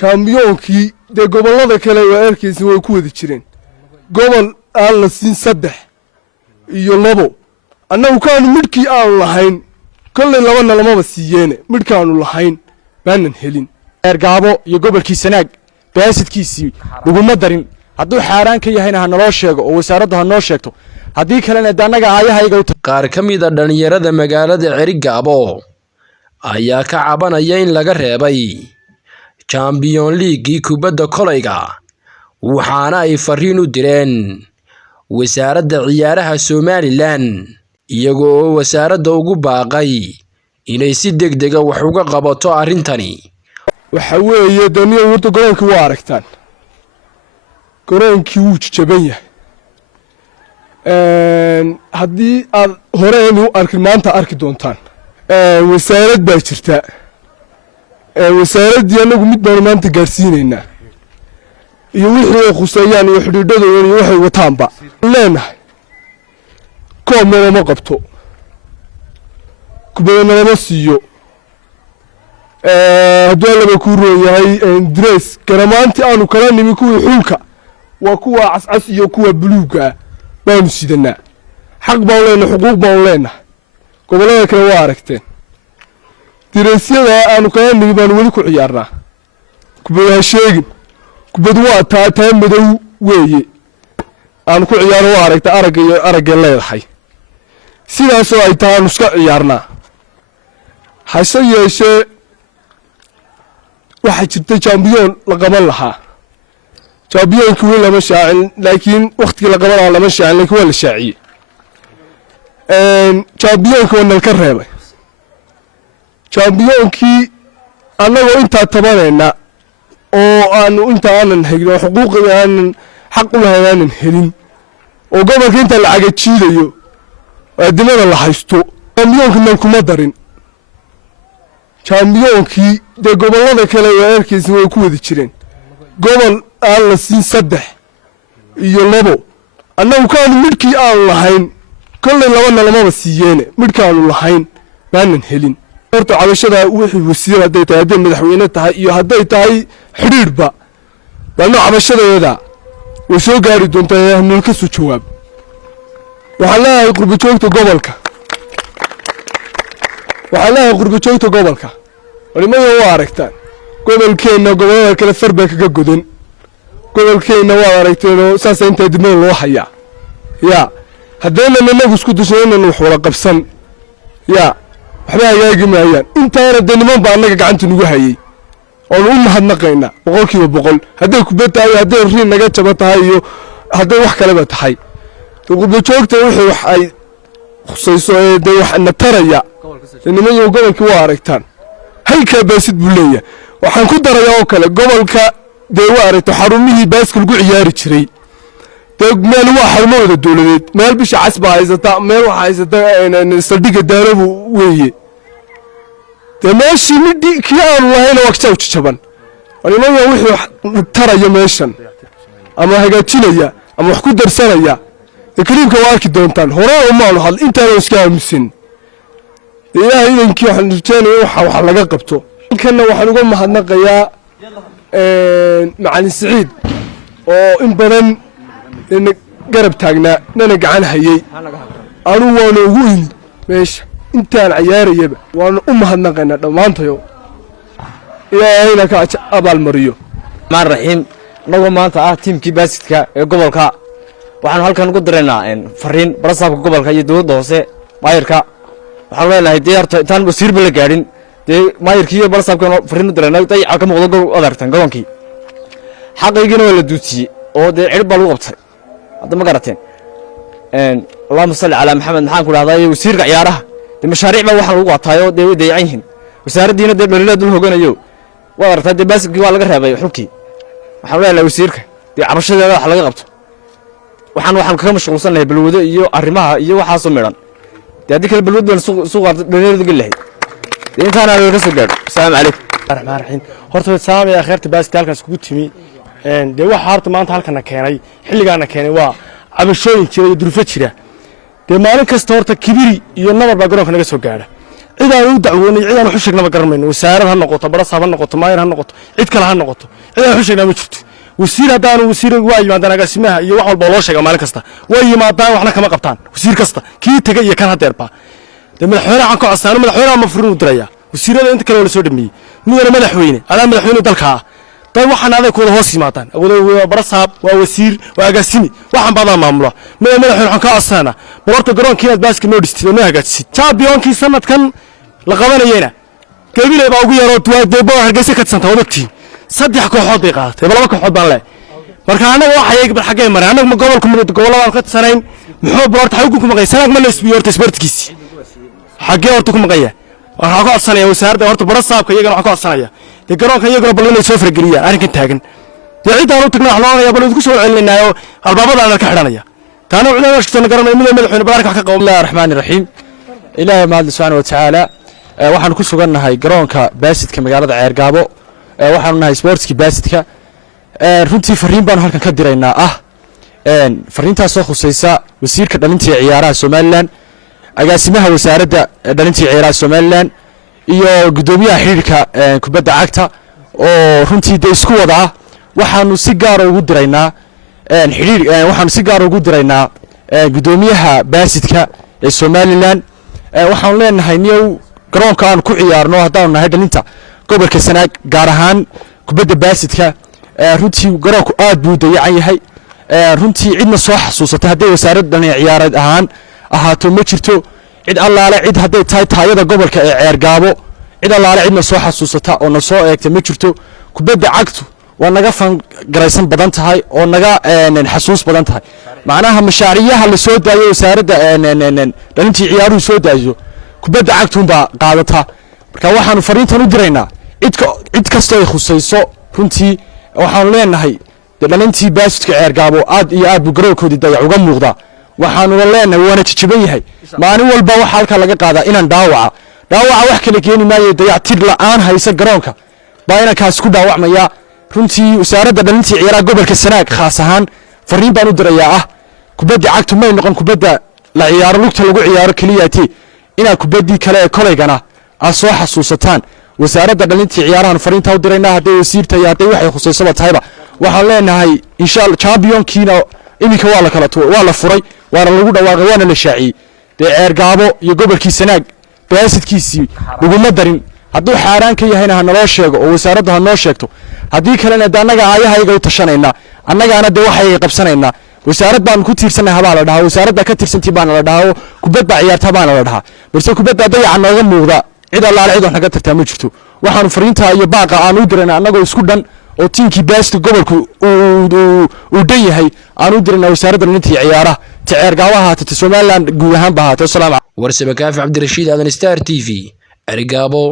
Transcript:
jambiyoonkii dee gobollada kale waa arkaysin way ku wada jireen gobol aan la siin 3 iyo 2 annagu kaanu midhkii aanu lahayn kolley 2na lamaba siiyeene midhkaanu lahayn baanan helin eergaabo iyo gobolkii Sanaag baasidkiisii laguma darin hadduu xaaraan ka yahayna ha naloo sheego oo wasaaraddu ha noo sheegto haddii kalena anaga aayahayga qaar ka mid ah dhalinyarada magaalada Cerigabo ayaa ka cabanaya in laga reebay Champions League kubadda kolayga waxaana ay fariin u direen wasaaradda ciyaaraha Somaliland iyagoo wasaaradda ugu baaqay inay si degdeg ah wax uga qabato arintani waxa weeye daniyo warta garoonka waa aragtaan garoonkii wuu jaban yahay haddii aad hore inuu arkin maanta arki doontaan wasaarad baa jirta wasaaraddii anagu mid baan maanta gaarsiinaynaa iyo wixii ay khuseeyaan iyo xidhiidhadooda iyo waxay wataanba leenahay koomena ma qabto kubadana lama siiyo hadduu allaba kuu roon yahay dress garamaantii aanu kala nimi kuwii xulka waa kuwa cascas iyo kuwa buluuga baanu sidanaa xaq baan leenahay xuquuq baan leenahay gobollada kale waa aragteen direesyada aanu kala nimi baanu weli ku ciyaarnaa kubadaha sheegin kubad waa taa madow weeye aanu ku ciyaarno waa aragta aragga iyo aragga leedahay sidaasoo ay tahay aanu iska ciyaarnaa hase yeeshee waxaa jirta champion la qaban lahaa championki weli lama shaacin laakiin waqtigii la qaban lahaa lama shaacin laakiin waa la shaaciyey championki waa nalka reebay championkii annagoo intaa tabanayna oo aanu intaa aanan helin oo xuquuqda aanan xaq u lahayn aanan helin oo gobolka inta lacaga jiidayo aadimada la haysto championki nan kuma darin championkii dee gobollada kale waa arkaysin way ku wada jireen gobol aan la siin 3 iyo 2 annagu kaanu midhkii aanu lahayn kolley 2na lamaba siiyeene midhkaanu lahayn baanan helin horta cabashada wixii wasiir hadday tahay hadday madaxweyne tahay iyo hadday tahay xidhiidhba balno cabashadeeda way soo gaari doontaa nal ka soo jawaab waxaan leeyahay qurbajoogta gobolka walimada waa aragtaan gobolkeenna gobollada kale farbaa kaga godan gobolkeenna waa aragteenoo saasa intaa dibada loo hayaa yaa haddaynan inagu isku dusnaynan wax wada qabsan yaa waxba hagaagi maayaan intaana dee niman baa annaga gacanta nagu hayay oonu u mahadnaqaynaa 100% hadday kubad tahay hadday riin naga jaba tahay iyo hadday wax kaleba tahay qurbajoogta wixii wax ay khusayso ee dee wax na taraya nimanyo gobolkii waa aragtaan halkaa baasid buu leeyahay waxaan ku darayaa oo kale gobolka dee waa aragta xarumihii baaska lagu ciyaari jiray dee meel waa xarumo wada dowladeed meel bisha cas baa haysata meel waxaa haysata saldhigga daarabu weeye dee meeshii midhii kii aanu lahayna waa kajaw jaban nimanyo wixii wax taraya meeshan ama hagaajinaya ama wax ku darsanaya kariimka waa arki doontaan hore umaanu hadl intaana iska aamusin ilaahay idankii waxaan rajeynayaa wax laga qabto halkana waxaan uga mahadnaqayaa macalin Siciid oo in badan garab taagnaa nana gacan hayay anu waana ugu in meesha intaan ciyaarayaba waana u mahadnaqaynaa dhammaantayo ilaahayna ka abaal mariyo raxiim anagoo maanta ah tiimkii baasidka ee gobolka waxaan halkan ugu direynaa fariin barasaabka gobolka iyo dawladda hoose maayirka waxaan leenahay diyaarto intaan wasiirba la gaadhin dee maayirkii iyo barasaabka fariin u direynaa dayaca ka muuqdo adartan garoonkii xaqaygina waa la duutiyey oo dee cirib baa lagu qabtay hadda ma garateen allahumma salli calaa maxamed maxaan ku dhahdaa wasiirka ciyaaraha dee mashaariic baa waxaan lagu qaataayoo dee way dayacan yihiin wasaaraddiina dee dhaliilaa dul hoganayo waa aragtaa dee baasikii waa laga reebay xulkii waxaan leenahay wasiirka dee cabashadeeda wax laga qabto waxaan kaga mashquulsanahay balwado iyo arrimaha iyo waxaasoo midhan dee haddii kale balwad baan suuqa dhalinyarada geli lahayd dee intaana laga soo gaadho asalaamu calaykum raxmaan raxiim horta salaamaya khayrta baaska halkaas kugu timi dee waxa horta maanta halkana keenay xilligaana keenay waa cabashooyin jira iyo durfo jira dee maalin kasta horta kibiri iyo nabar baa garoonka naga soo gaadha cidaan u dacwoonay cidaan wax u sheegnaba garanmayno wasaarad ha noqoto barasaab ha noqoto maayir ha noqoto cid kale ha noqoto cidaan wax u sheegnaa ma jirto wasiir haddaan wasiir waa yimaadaan agaasimaha iyo wax walba loo sheega maalin kasta way yimaadaan waxna kama qabtaan wasiir kasta kii tagay iyo kan hadeerba de madaxweynaha aan ku casaan madaxweynaha ma furin u diraya wasiirada inta kale wala soo dhameeyay midna madaxweyne adaa madaxweyne dalka ah dad waxaan adag kooda hoos yimaadaan awoodo barasaab waa wasiir waa agaasimi waxaan badan maamula madaxweyne waxaan ka casaana marta garoonka inaad baaska noo dhistid oo hagaajisid championkii sanadkan la qabanayna gabilay baa ugu yaro deebo hargeysa ka tirsan wadagtii saddex kooxood bay qaadatay laba kooxood baan leeyahay marka anaga waxa ay xagee maray anaga ma gobolka gobolada ka tirsanayn muxuu boorta xagu ku maqay sanad ma la isbiyo horta isbartigiisi xagee horta ku maqaya waxa ka codsanaya wasaaradda horta barasaabka iyagana waxa ka codsanaya de garoonka iyagana bal inay soo fargeliyaan arrinkan taagan de cidaan u tagnaa xaloonaya bal isku soo celinaynayo albaabada aan ka xidhanaya taana wixii aan shaqo garanay madaxweyne baarka ka qabo Bismillahir Rahmaanir Rahiim Ilaahay mahad subhanahu wa ta'ala waxaan ku sugannahay garoonka baasidka magaalada Ceergaabo waxaan nahay sportski baasidka runtii fariin baan halkan ka diraynaa fariintaas oo khusaysa wasiirka dhalinta ciyaaraha Soomaaliland agaasimaha wasaaradda dhalinta ciyaaraha Soomaaliland iyo gudoomiyaha xiriirka kubadda cagta oo runtii de isku wada waxaanu si gaar ah ugu diraynaa waxaanu si gaar ah ugu diraynaa gudoomiyaha baasidka ee Soomaaliland waxaan leenahay niyow garoonka aan ku ciyaarno haddaan nahay dhalinta gobolka Sanaag gaar ahaan kubadda baasidka runtii garoonku aad buu dayacan yahay runtii cidna soo xasuusatay haddii wasaaradda ciyaarad ahaan ahaato ma jirto cid allaale cid hadday tahay taayada gobolka ee Ceergaabo cid allaale cidna soo xasuusata oo na soo eegtay ma jirto kubadda cagtu waa naga fan garaysan badan tahay oo naga xasuus badan tahay macnaha mashaariyaha la soo daayo wasaaradda dhalintii ciyaaruhu soo daayo kubadda cagtu baa qaadata marka waxaanu fariintan u diraynaa cid kasta ay khusayso runtii waxaan leenahay dhalintii baasidka Ceergaabo aad iyo aad buu garoonkoodii dayac uga muuqda waxaanu leenahay waana jijiban yahay maalin walba waxa halka laga qaadaa inaan dhaawaca wax kale keeni maayo dayactir la'aan haysa garoonka baa inankaas ku dhaawacmaya runtii wasaaradda dhalintii ciyaaraha gobolka Sanaag khaas ahaan fariin baan u dirayaa kubadda cagtu ma noqon kubadda la ciyaaro lugta lagu ciyaaro kaliyaati ina kubaddii kale ee koleygana aad soo xasuusataan wasaaradda dhalintii ciyaaraha fariinta u diraynaa haday wasiirta iyo haday waxay khusayso tahayba waxaan leenahay insha Allah championkiina iminka waa la kala waa la furay waana lagu dhawaaqay waana la shaaciyay Ceergaabo iyo gobolkii Sanaag baasidkiisii laguma darin hadduu xaaraan ka yahayna ha naloo sheego oo wasaaraddu ha noo sheegto haddii kalena annaga aayahayga u tashanayna annagaana de waxay qabsanayna wasaarad baan ku tiirsanahay baa la dhahaa wasaaradda ka tirsantii baan la dhahaa kubadda ciyaarta baan la dhahaa balse kubadda dayaca nooga muuqda cid allaale cid wax naga tartaa ma jirto waxaanu fariinta iyo baaqa aan u dirana annagoo isku dhan oo tiimkii baaska gobolku uu dhan yahay aan u dirana wasaaradda dhalinta ciyaaraha Ceergaabo haata Soomaaliland guud ahaan baa haata salaam warsame kaafi Cabdirashiid aadan Star TV Ceergaabo